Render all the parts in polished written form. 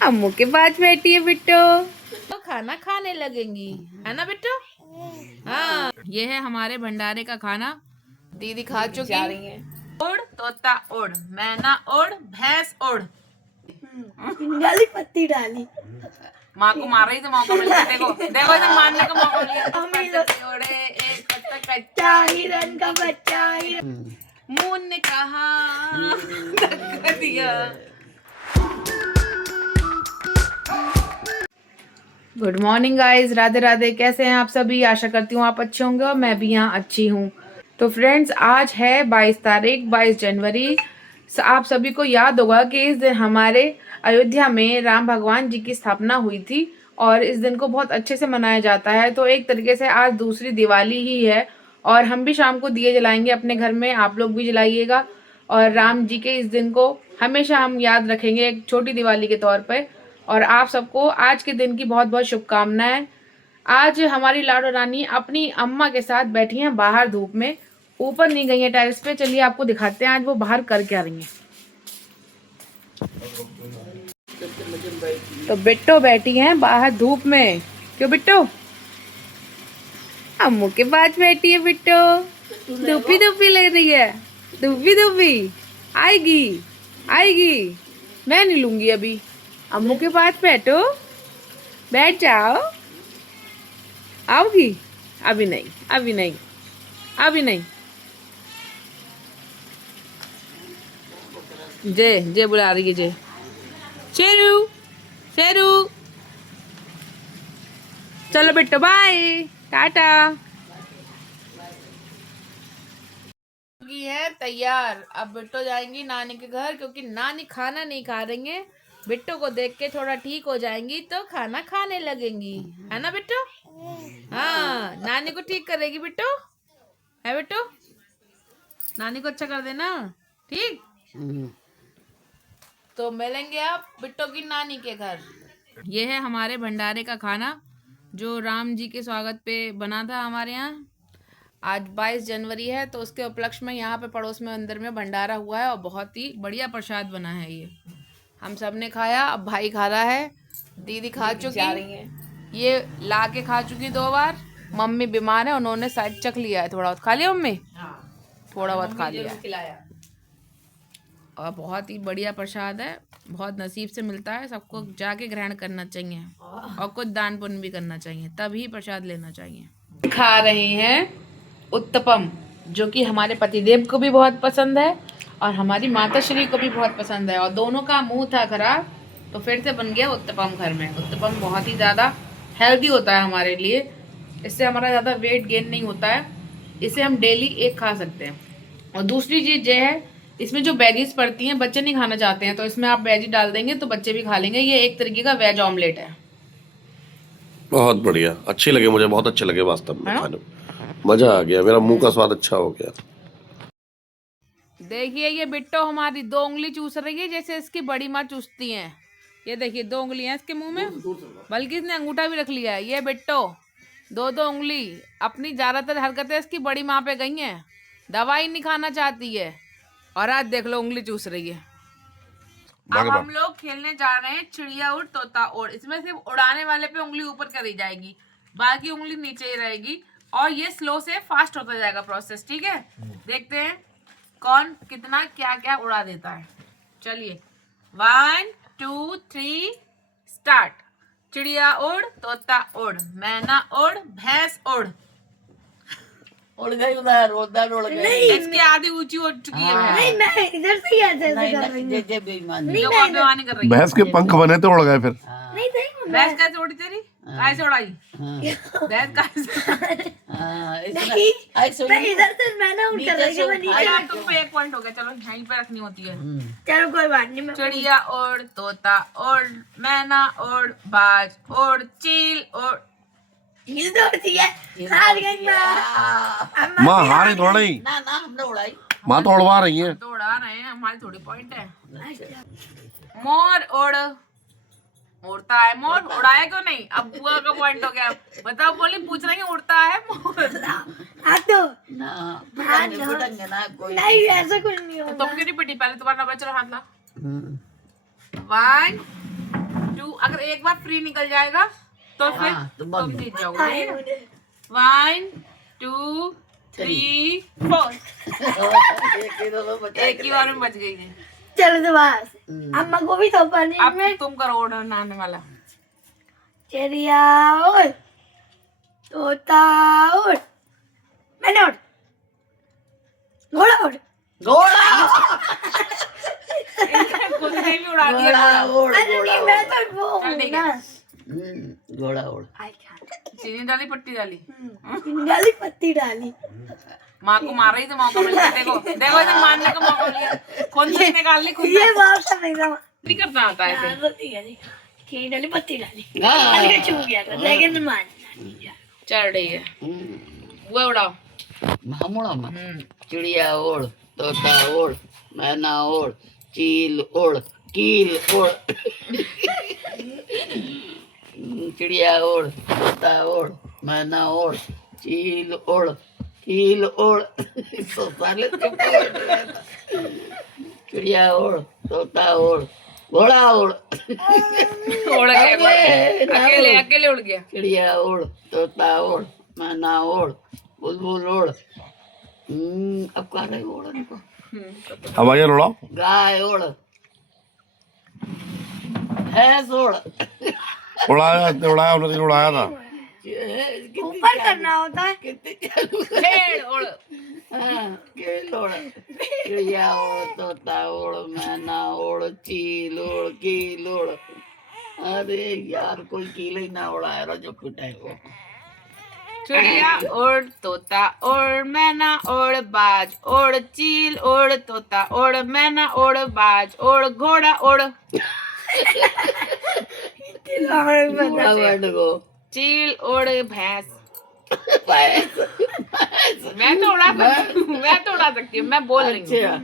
अम्मू के पास बैठी है बिट्टो, तो खाना खाने लगेंगी, है ना बिट्टो? हाँ, ये है हमारे भंडारे का खाना। दीदी खा चुकी है। उड़ तोता उड़, मैना उड़, भैंस उड़। डाली पत्ती डाली, माँ को मार रही थी, मौका मिल गया। देखो देखो, इसे मारने का मौका मिल गया। ओड़े एक पत्ता कच्चा हिरन का बच्चा हिरन। मून ने कहा धक्का दिया। Good morning guys, Radhe Radhe. कैसे हैं आप सभी? आशा करती हूँ आप अच्छे होंगे और मैं भी यहाँ अच्छी हूँ। तो फ्रेंड्स, आज है 22 तारीख, 22 जनवरी। आप सभी को याद होगा कि इस दिन हमारे अयोध्या में राम भगवान जी की स्थापना हुई थी और इस दिन को बहुत अच्छे से मनाया जाता है। तो एक तरीके से आज दूसरी दिवाली ही है और हम भी शाम को दिए जलाएंगे अपने घर में, आप लोग भी जलाइएगा। और राम जी के इस दिन को हमेशा हम याद रखेंगे एक छोटी दिवाली के तौर पर। और आप सबको आज के दिन की बहुत बहुत शुभकामनाएं। आज हमारी लाडो रानी अपनी अम्मा के साथ बैठी हैं बाहर धूप में, ऊपर नहीं गई है टेरेस पे। चलिए आपको दिखाते हैं आज वो बाहर कर क्या रही हैं। तो बिट्टो बैठी हैं बाहर धूप में। क्यों बिट्टो? अम्मू के पास बैठी है बिट्टो, धूपी धूपी लग रही है। धूपी धूपी आएगी आएगी, मैं नहीं लूंगी अभी। अम्मू के पास बैठो, बैठ जाओ। आओगी? अभी नहीं, अभी नहीं, अभी नहीं। जय जय बुला रही है, जय। शेरू शेरू, चलो बेटो, बाय टाटा। है तैयार, अब बिट्टो जाएंगी नानी के घर, क्योंकि नानी खाना नहीं खा रही है। बिट्टो को देख के थोड़ा ठीक हो जाएंगी तो खाना खाने लगेंगी, है ना बिट्टो? हाँ, नानी को ठीक करेगी बिट्टो, है बिट्टो? नानी को अच्छा कर देना, ठीक? तो मिलेंगे आप बिट्टो की नानी के घर। ये है हमारे भंडारे का खाना जो राम जी के स्वागत पे बना था हमारे यहाँ। आज 22 जनवरी है तो उसके उपलक्ष्य में यहाँ पे पड़ोस में अंदर में भंडारा हुआ है और बहुत ही बढ़िया प्रसाद बना है। ये हम सब ने खाया, अब भाई खा रहा है, दीदी खा चुकी है, ये ला के खा चुकी 2 बार। मम्मी बीमार है, उन्होंने शायद चख लिया है, थोड़ा बहुत खा लिया मम्मी, थोड़ा बहुत खा लिया। और बहुत ही बढ़िया प्रसाद है, बहुत नसीब से मिलता है, सबको जाके ग्रहण करना चाहिए और कुछ दान पुण्य भी करना चाहिए, तभी प्रसाद लेना चाहिए। खा रहे हैं उत्तपम, जो कि हमारे पतिदेव को भी बहुत पसंद है और हमारी माता श्री को भी बहुत पसंद है, और दोनों का मुंह था खराब तो फिर से बन गया उत्तपम घर में। उत्तपम बहुत ही ज़्यादा हेल्दी होता है हमारे लिए, इससे हमारा ज़्यादा वेट गेन नहीं होता है, इसे हम डेली एक खा सकते हैं। और दूसरी चीज़ ये है, इसमें जो वेजीज पड़ती हैं, बच्चे नहीं खाना चाहते हैं तो इसमें आप वेजी डाल देंगे तो बच्चे भी खा लेंगे। ये एक तरीके का वेज ऑमलेट है। बहुत बढ़िया, अच्छे लगे मुझे, बहुत अच्छे लगे वास्तव में खाने में, मजा आ गया, मेरा मुंह का स्वाद अच्छा हो गया। देखिए ये बिट्टो हमारी 2 उंगली चूस रही है जैसे इसकी बड़ी माँ चूसती हैं। ये देखिए 2 उंगलियां इसके मुंह में, बल्कि इसने अंगूठा भी रख लिया है। ये बिट्टो 2 उंगली, अपनी ज्यादातर हरकतें इसकी बड़ी माँ पे गई हैं, दवाई नहीं खाना चाहती है और आज देख लो उंगली चूस रही है। अब हम लोग खेलने जा रहे हैं चिड़िया उड़ तोता उड़। इसमें सिर्फ उड़ाने वाले पे उंगली ऊपर करी जाएगी, बाकी उंगली नीचे ही रहेगी और ये स्लो से फास्ट होता जाएगा प्रोसेस, ठीक है? देखते हैं कौन कितना क्या क्या उड़ा देता है। चलिए 1 2 3 स्टार्ट। चिड़िया उड़ तोता उड़, मैना उड़, भैंस उड़। उड़ गई उधर, उधर उड़ गई। इसकी आधी ऊंची हो चुकी है। नहीं नहीं, इधर से ही ऐसे कर रही है। जो बेईमानी कर रही है। भैंस के पंख बने तो उड़ गए फिर। नहीं नहीं, भैंस कैसे उड़ी तेरी? कैसे उड़ाई भैंस? कैसे? नहीं इधर से मैंने उड़ कर रही है नीचे। चलो तुमको 1 पॉइंट हो गया, चलो यहीं पे रखनी होती है। चलो कोई बात नहीं। चिड़िया उड़ तोता उड़, मैना उड़, बाज उड़, चील उड़। हिल दौड़ती है, हार गई माँ। माँ हारी थोड़ी, ना ना हमने उड़ाई, माँ तो उड़वा रही है। तो उड़ा रहे हैं, हमारी थोड़ी पॉइंट है। मोर उड़, उड़ता है मोर, उड़ाया क्यों नहीं? अब बुआ का पॉइंट हो गया। बताओ, बोली पूछ रही है उड़ता है मोर। हाँ तो ना कोई नहीं, ऐसा कुछ नहीं होगा। तुम क्यों नहीं पिटी? पहले तुम्हारा नंबर, चलो हाथ ला। 1 अगर एक बार फ्री निकल जाएगा तो फिर हाँ, तो तुम बंद। जीत जाओगे। 1 2 3 4 एक ही बार में बच गई है। चलो तो बस अम्मा को भी तो पानी अब में तुम करो ऑर्डर नाने वाला। चिड़िया उड़, तोता उड़, मैंने उड़, घोड़ा उड़, घोड़ा खुद ने भी उड़ा दिया। घोड़ा उड़, अरे घोड़ा नहीं, उड़। मैं तो वो चल हूँ ठीक ना। है। घोड़ा उड़। चीनी डाली पट्टी डाली। डाली पत्ती डाली। माँ को मारा ही तो मौका मिल गया। देखो देखो इधर मारने का मौका मिल गया। खुद से निकाल ली खुद ये से। बात तो नहीं था। नहीं करता आता है ऐसे। चीनी डाली पत्ती डाली। हाँ। आगे छू गया था लेकिन मान चल ठीक है वो उड़ाओ। हम उड़ा चिड़िया उड़, तोता उड़, मैना उड़, चील उड़, कील उड़। चिड़िया उड़, तोता उड़, मैना उड़, चील उड़, कील उड़। तो साले चुप हो गए। चिड़िया उड़, तोता उड़, घोड़ा उड़। उड़ गया अरे, ना अकेले उड़। अकेले उड़ गया। चिड़िया उड़, तोता उड़, मैना उड़, बुलबुल उड़। अब कह रहे हो उड़न को? अब आइए उड़ाओ। गाय उड़, भैंस उड़। उड़ाया उन्होंने उड़ाया था। कितनी ऊपर करना होता है। कितनी चालू है। भेड़ उड़। हाँ, केल उड़, चिड़िया उड़, तोता उड़, मैना उड़, चील उड़, कील उड़। अरे यार कोई कील ही ना उड़ाया रहा जो पिटाई वो। चिड़िया उड़, तोता उड़, मैना उड़, बाज उड़, चील उड़, तोता उड़, मैना उड़, बाज उड़, घोड़ा उड़। घोड़ा बैठ गो। चील उड़, भैंस। भैंस। मैं तो उड़ा सकती हूँ मैं बोल रही हूँ। अच्छा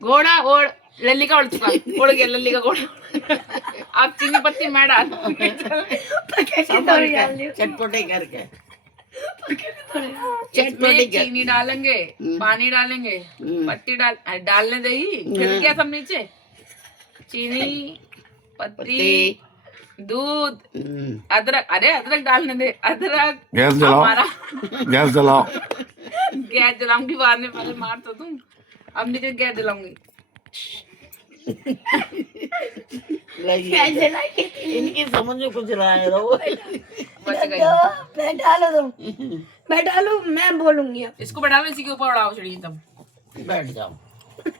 घोड़ा उड़, लल्ली का उड़ चुका। उड़ गया लल्ली का घोड़ा। अब चीनी पत्ती मैं डाल संभल के, चटपटे करके इसमें चीनी डालेंगे, पानी डालेंगे, पत्ती डालने दही, फिर क्या सब नीचे चीनी पत्ती दूध अदरक। अरे अदरक डालने दे। अदरक गैस जलाओ। हमारा गैस जलाओ। गैस जलाऊंगी बाद में, पहले मार तो तुम। अब नीचे गैस जलाऊंगी। इनकी समझ में कुछ रहा है रहो। बच गई। बैठा लो तुम, बैठा लो, मैं बोलूंगी अब। इसको बैठा लो, इसी के ऊपर उड़ाओ चिड़िया तुम। बैठ जाओ,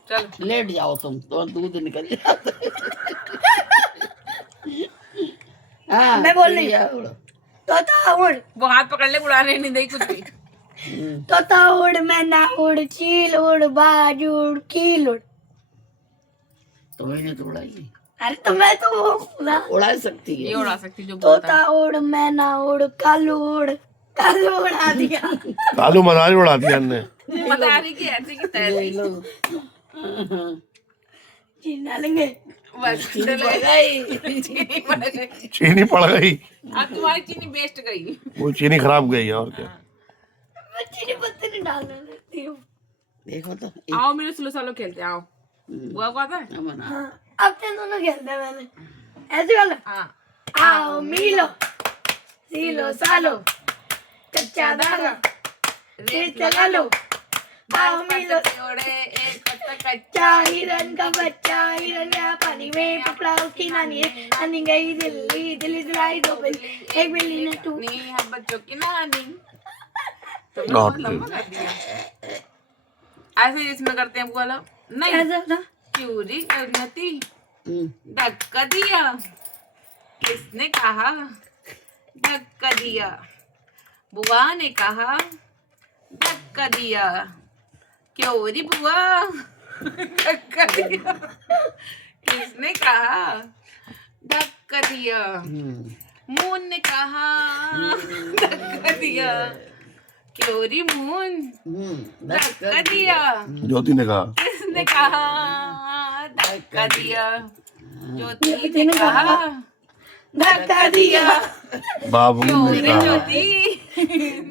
चल लेट जाओ तुम तो दूध निकल जाता। हाँ, मैं बोल रही चिड़िया उड़। तोता उड़, वो हाथ पकड़ ले, उड़ाने नहीं देगी कुछ भी। तोता उड़, मैना उड़, चील उड़, बाज उड़, कील उड़। तो मैंने तो उड़ाई। अरे तो मैं तो वो हूँ ना। उड़ा सकती ये है। उड़ा सकती जो बोलता तोता उड़, मैना उड़, कालू उड़, कालू उड़ा दिया। कालू मदारी उड़ा दिया हमने। है। बता रही कि ऐसी की तैसी। ले लो। चीनी डालेंगे। बस चीनी चलो, पड़ गई। चीनी पड़ गई। चीनी पड़ गई। अब तुम्हारी चीनी वेस्ट गई। वो चीनी खराब गई और क्या। मैं चीनी पत्ती नहीं डालने देती हूँ। देखो तो आओ मेरे स्लो सालो खेलते हैं, आओ। बुआ को आता है? अमन, हाँ। हाँ, अब तो दोनों खेलते हैं मैंने। ऐसे वाला। हाँ। आओ मिलो, सीलो सालो, कच्चा दाना, रेत लगा लो। आओ मिलो, जोड़े एक पत्ता कच्चा। कच्चा हिरन का बच्चा, हिरन गया पानी में, पकड़ा उसकी नानी ने, नानी गई दिल्ली, दिल्ली दिलाई दो बिल्ली, एक बिल्ली ने टू। नी हम बच्चों की नानी। तुमने God बहुत लंबा कर दिया। ऐसे इसमें करते हैं बुआ लोग। नहीं ऐसा था। चोरी करनती धक्का दिया। किसने कहा धक्का दिया? बुआ ने कहा धक्का दिया। क्यों री बुआ धक्का दिया? किसने कहा धक्का दिया? मून ने कहा धक्का दिया। क्यों री मून धक्का दिया? ज्योति ने कहा। किसने कहा धक्का दिया? ज्योति ने कहा धक्का दिया, बाबू क्यों ने रे कहा। ज्योति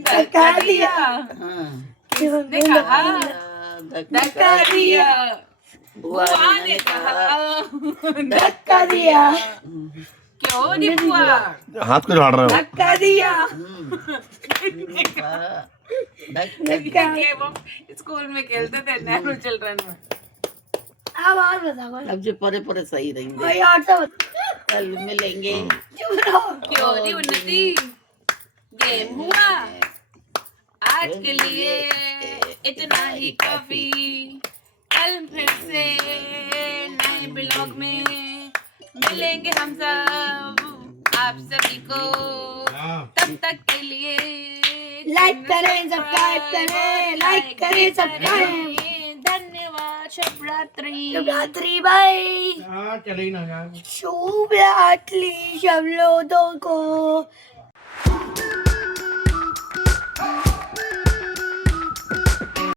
धक्का दिया? किसने कहा धक्का दिया? बुआ ने कहा धक्का दिया क्यों नहीं बुआ? हाथ को झाड़ रहे हो धक्का दिया धक्का ये वो स्कूल में खेलते थे नेहरू चिल्ड्रन में। अब और बताओ अब जो परे परे सही रहेंगे कोई और तो बताओ। कल मिलेंगे चुप रहो क्यों नहीं उन्नति? गेम हुआ आज के लिए इतना ही काफी। कल फिर से नए ब्लॉग में मिलेंगे हम सब आप सभी को। तब तक के लिए लाइक करें सब्सक्राइब करें लाइक करें सब्सक्राइब धन्यवाद। शुभ रात्रि। शुभ रात्रि बाय शुभ रात्रि सब लोगों को